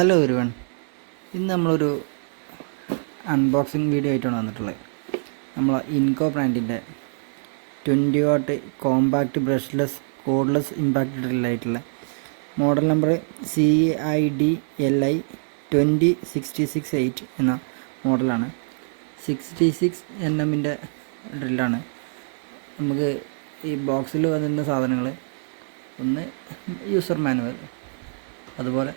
Hello everyone. ഇന്ന് നമ്മളൊരു unboxing video ആയിട്ടാണ് വന്നിട്ടുള്ളത്. നമ്മൾ ഇൻകോ ബ്രാൻഡിൻ്റെ 20 watt compact brushless cordless impact ഡ്രില്ലായിട്ടുള്ള മോഡൽ നമ്പർ CIDLI 20668 എന്ന മോഡലാണ്. 66 mm ഡ്രില്ലാണ്. നമുക്ക് ഈ ബോക്സിൽ വന്നിരുന്ന സാധനങ്ങൾ ഒന്ന് യൂസർ മാനുവൽ, അതുപോലെ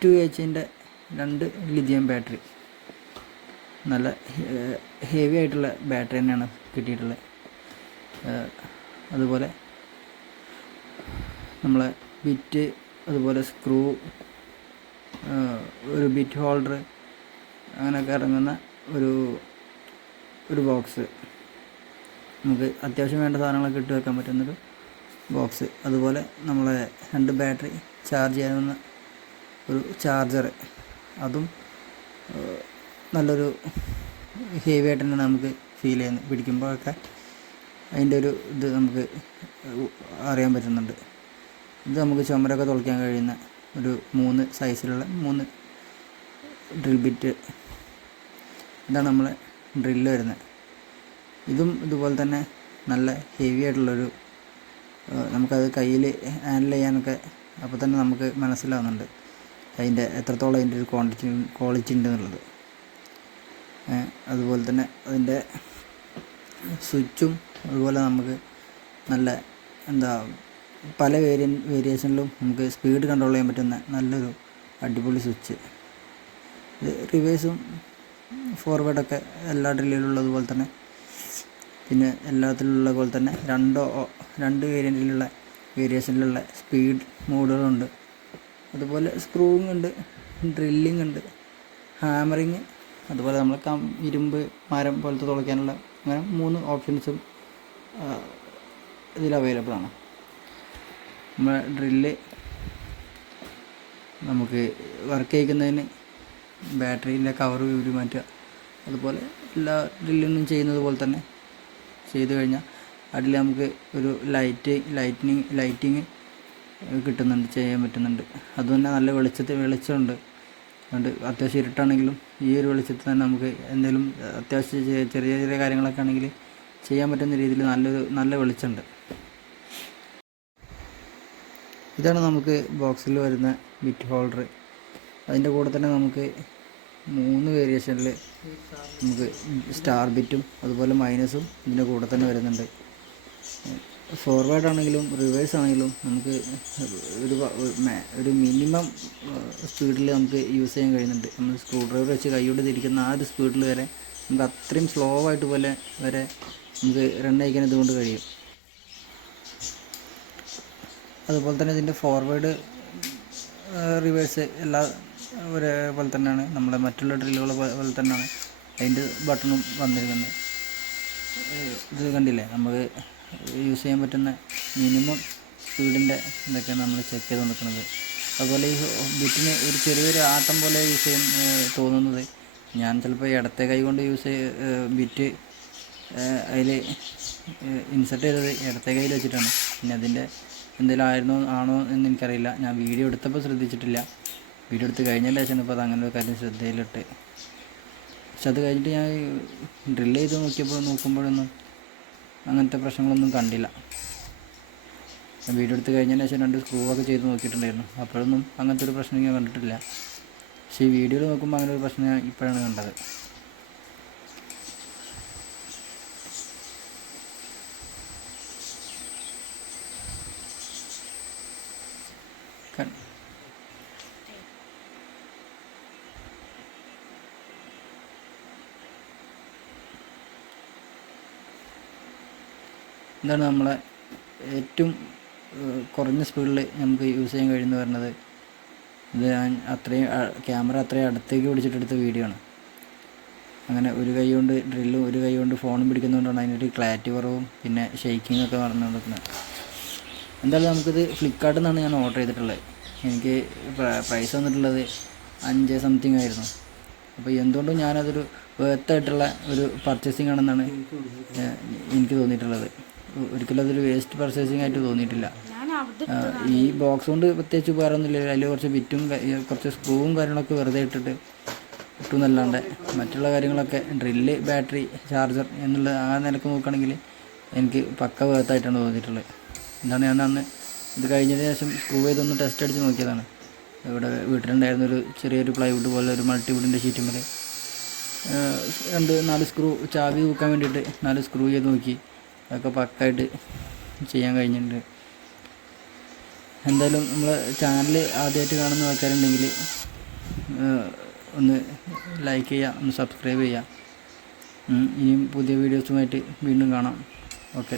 2H 2 ലിഥിയം ബാറ്ററി, നല്ല ഹെവി ആയിട്ടുള്ള ബാറ്ററി തന്നെയാണ് കിട്ടിയിട്ടുള്ളത്. അതുപോലെ നമ്മളെ ബിറ്റ്, അതുപോലെ സ്ക്രൂ, ഒരു ബിറ്റ് ഹോൾഡർ, അങ്ങനെയൊക്കെ ഇറങ്ങുന്ന ഒരു ബോക്സ്. നമുക്ക് അത്യാവശ്യം വേണ്ട സാധനങ്ങളൊക്കെ ഇട്ട് വെക്കാൻ പറ്റുന്നൊരു ബോക്സ്. അതുപോലെ നമ്മളെ 2 ബാറ്ററി ചാർജ് ചെയ്യാവുന്ന ഒരു ചാർജർ, അതും നല്ലൊരു ഹെവി ആയിട്ട് തന്നെ നമുക്ക് ഫീൽ ചെയ്യുന്നത്. പിടിക്കുമ്പോഴൊക്കെ അതിൻ്റെ ഒരു ഇത് നമുക്ക് അറിയാൻ പറ്റുന്നുണ്ട്. ഇത് നമുക്ക് ചുമരൊക്കെ തുളയ്ക്കാൻ കഴിയുന്ന ഒരു 3 സൈസിലുള്ള 3 ഡ്രിൽ ബിറ്റ്. ഇതാണ് നമ്മളെ ഡ്രില്ല് വരുന്നത്. ഇതും ഇതുപോലെ തന്നെ നല്ല ഹെവി ആയിട്ടുള്ളൊരു, നമുക്കത് കയ്യിൽ ഹാൻഡിൽ ചെയ്യാനൊക്കെ അപ്പോൾ തന്നെ നമുക്ക് മനസ്സിലാവുന്നുണ്ട് അതിൻ്റെ എത്രത്തോളം അതിൻ്റെ ഒരു ക്വാളിറ്റി ഉണ്ട് എന്നുള്ളത്. അതുപോലെ തന്നെ അതിൻ്റെ സ്വിച്ചും അതുപോലെ നമുക്ക് നല്ല പല വേരിയേഷനിലും നമുക്ക് സ്പീഡ് കൺട്രോൾ ചെയ്യാൻ പറ്റുന്ന നല്ലൊരു അടിപൊളി സ്വിച്ച്. ഇത് റിവേഴ്സും ഫോർവേഡൊക്കെ എല്ലാ ഡ്രില്ലിലുള്ളതുപോലെ തന്നെ, പിന്നെ എല്ലാത്തിലുള്ള പോലെ തന്നെ 2 വേരിയേഷനിലുള്ള സ്പീഡ് മോഡുകളുണ്ട്. അതുപോലെ സ്ക്രൂവിങ് ഉണ്ട്, ഡ്രില്ലിങ് ഉണ്ട്, ഹാമറിങ്, അതുപോലെ നമ്മൾ ഇരുമ്പ് മരം പോലത്തെ തുളയ്ക്കാനുള്ള, അങ്ങനെ 3 ഓപ്ഷൻസും ഇതിൽ അവൈലബിൾ ആണ്. നമ്മൾ ഡ്രില്ല് നമുക്ക് വർക്ക് ചെയ്യിക്കുന്നതിന് ബാറ്ററിയിലെ കവർ ഊരി മാറ്റുക, അതുപോലെ എല്ലാ ഡ്രില്ലിനും ചെയ്യുന്നത് പോലെ തന്നെ ചെയ്ത് കഴിഞ്ഞാൽ അതിൽ നമുക്ക് ഒരു ലൈറ്റിങ് കിട്ടുന്നുണ്ട്, ചെയ്യാൻ പറ്റുന്നുണ്ട്. അതുതന്നെ നല്ല വെളിച്ചമുണ്ട്. അതുകൊണ്ട് അത്യാവശ്യം ഇരുട്ടാണെങ്കിലും ഈ ഒരു വെളിച്ചത്തിൽ തന്നെ നമുക്ക് എന്തെങ്കിലും അത്യാവശ്യം ചെറിയ കാര്യങ്ങളൊക്കെ ആണെങ്കിൽ ചെയ്യാൻ പറ്റുന്ന രീതിയിൽ നല്ല വെളിച്ചമുണ്ട്. ഇതാണ് നമുക്ക് ബോക്സിൽ വരുന്ന ബിറ്റ് ഹോൾഡർ. അതിൻ്റെ കൂടെ തന്നെ നമുക്ക് 3 വേരിയേഷനിൽ നമുക്ക് സ്റ്റാർ ബിറ്റും അതുപോലെ മൈനസും ഇതിൻ്റെ കൂടെ തന്നെ വരുന്നുണ്ട്. ഫോർവേഡ് ആണെങ്കിലും റിവേഴ്സ് ആണെങ്കിലും നമുക്ക് ഒരു മിനിമം സ്പീഡിൽ നമുക്ക് യൂസ് ചെയ്യാൻ കഴിയുന്നുണ്ട്. നമ്മൾ സ്ക്രൂ ഡ്രൈവർ വെച്ച് കൈയോട് തിരിക്കുന്ന ആ ഒരു സ്പീഡിൽ വരെ നമുക്ക് അത്രയും സ്ലോ ആയിട്ട് വരെ നമുക്ക് റൺ ചെയ്യിക്കാൻ ഇതുകൊണ്ട് കഴിയും. അതുപോലെ തന്നെ ഇതിൻ്റെ ഫോർവേഡ് റിവേഴ്സ് എല്ലാം ഒരേപോലെ തന്നെയാണ്, നമ്മളെ മറ്റുള്ള ഡ്രില്ലുകൾ പോലെ തന്നെയാണ് അതിൻ്റെ ബട്ടണും വന്നിരിക്കുന്നത്. ഇത് കണ്ടില്ലേ, നമുക്ക് യൂസ് ചെയ്യാൻ പറ്റുന്ന മിനിമം സ്പീഡിൻ്റെ ഇതൊക്കെയാണ് നമ്മൾ ചെക്ക് ചെയ്ത് നിൽക്കുന്നത്. അതുപോലെ ഈ ബിറ്റിന് ഒരു ചെറിയൊരു ആട്ടം പോലെ യൂസ് ചെയ്യാൻ തോന്നുന്നത്, ഞാൻ ചിലപ്പോൾ ഇടത്തെ കൈ കൊണ്ട് ബിറ്റ് അതിൽ ഇൻസെർട്ട് ചെയ്തത് ഇടത്തെ കയ്യിൽ വെച്ചിട്ടാണ്. പിന്നെ അതിൻ്റെ എന്തെങ്കിലും ആണോ എന്ന് എനിക്കറിയില്ല. ഞാൻ വീഡിയോ എടുത്തപ്പോൾ ശ്രദ്ധിച്ചിട്ടില്ല. വീഡിയോ എടുത്ത് കഴിഞ്ഞതിന് ശേഷമാണ് ഇപ്പോൾ അത് അങ്ങനെ ഒരു കാര്യം ശ്രദ്ധയിലിട്ട്. പക്ഷെ അത് കഴിഞ്ഞിട്ട് ഞാൻ ഡ്രില്ല് ചെയ്ത് നോക്കുമ്പോഴൊന്നും അങ്ങനത്തെ പ്രശ്നങ്ങളൊന്നും കണ്ടില്ല. വീഡിയോ എടുത്ത് കഴിഞ്ഞതിന് ശേഷം 2 സ്ക്രൂവൊക്കെ ചെയ്ത് നോക്കിയിട്ടുണ്ടായിരുന്നു. അപ്പോഴൊന്നും അങ്ങനത്തെ ഒരു പ്രശ്നം ഞാൻ കണ്ടിട്ടില്ല. പക്ഷേ ഈ വീഡിയോയിൽ നോക്കുമ്പോൾ അങ്ങനെ ഒരു പ്രശ്നം ഞാൻ ഇപ്പോഴാണ് കണ്ടത്. ഇതാണ് നമ്മളെ ഏറ്റവും കുറഞ്ഞ സ്പീഡിൽ നമുക്ക് യൂസ് ചെയ്യാൻ കഴിയുമെന്ന് പറയുന്നത്. ഇത് ഞാൻ ക്യാമറ അത്രയും അടുത്തേക്ക് പിടിച്ചിട്ടെടുത്ത വീഡിയോ ആണ്. അങ്ങനെ ഒരു കൈ കൊണ്ട് ഡ്രില്ലും ഒരു കൈ കൊണ്ട് ഫോണും പിടിക്കുന്നതുകൊണ്ടാണ് അതിനൊരു ക്ലാരിറ്റി കുറവും പിന്നെ ഷെയ്ക്കിങ്ങൊക്കെ നടന്നുകൊണ്ടിരിക്കുന്നത്. എന്തായാലും നമുക്കിത് ഫ്ലിപ്കാർട്ടിൽ നിന്നാണ് ഞാൻ ഓർഡർ ചെയ്തിട്ടുള്ളത്. എനിക്ക് പ്രൈസ് വന്നിട്ടുള്ളത് 5 സംതിങ് ആയിരുന്നു. അപ്പോൾ എന്തുകൊണ്ടും ഞാനതൊരു വേർത്തായിട്ടുള്ള ഒരു പർച്ചേസിങ് ആണെന്നാണ് എനിക്ക് തോന്നിയിട്ടുള്ളത്. ഒരിക്കലും അതൊരു വേസ്റ്റ് പർച്ചേസിങ് ആയിട്ട് തോന്നിയിട്ടില്ല. ഈ ബോക്സ് കൊണ്ട് പ്രത്യേകിച്ച് ഉപകാരമൊന്നുമില്ല. അതിൽ കുറച്ച് ബിറ്റും കുറച്ച് സ്ക്രൂവും കാര്യങ്ങളൊക്കെ വെറുതെ ഇട്ടിട്ട് ഇട്ടുന്നല്ലാണ്ട് മറ്റുള്ള കാര്യങ്ങളൊക്കെ ഡ്രില്ല്, ബാറ്ററി, ചാർജർ എന്നുള്ള ആ നിലക്ക് നോക്കുകയാണെങ്കിൽ എനിക്ക് പക്ക വേർത്തായിട്ടാണ് തോന്നിയിട്ടുള്ളത്. എന്താണ് ഞാൻ അന്ന് ഇത് കഴിഞ്ഞതിന് ശേഷം സ്ക്രൂ ചെയ്തൊന്ന് ടെസ്റ്റ് അടിച്ച് നോക്കിയതാണ്. ഇവിടെ വീട്ടിലുണ്ടായിരുന്നൊരു ചെറിയൊരു പ്ലൈവുഡ് പോലെ ഒരു മൾട്ടിവുഡിൻ്റെ ഷീറ്റുമ്മൽ 4 സ്ക്രൂ ചാവി തൂക്കാൻ വേണ്ടിയിട്ട് 4 സ്ക്രൂ ചെയ്ത് നോക്കി. അതൊക്കെ പക്കായിട്ട് ചെയ്യാൻ കഴിഞ്ഞിട്ടുണ്ട്. എന്തായാലും നമ്മളെ ചാനൽ ആദ്യമായിട്ട് കാണുന്ന ആൾക്കാരുണ്ടെങ്കിൽ ഒന്ന് ലൈക്ക് ചെയ്യുക, ഒന്ന് സബ്സ്ക്രൈബ് ചെയ്യുക. ഇനിയും പുതിയ വീഡിയോസുമായിട്ട് വീണ്ടും കാണാം. ഓക്കെ.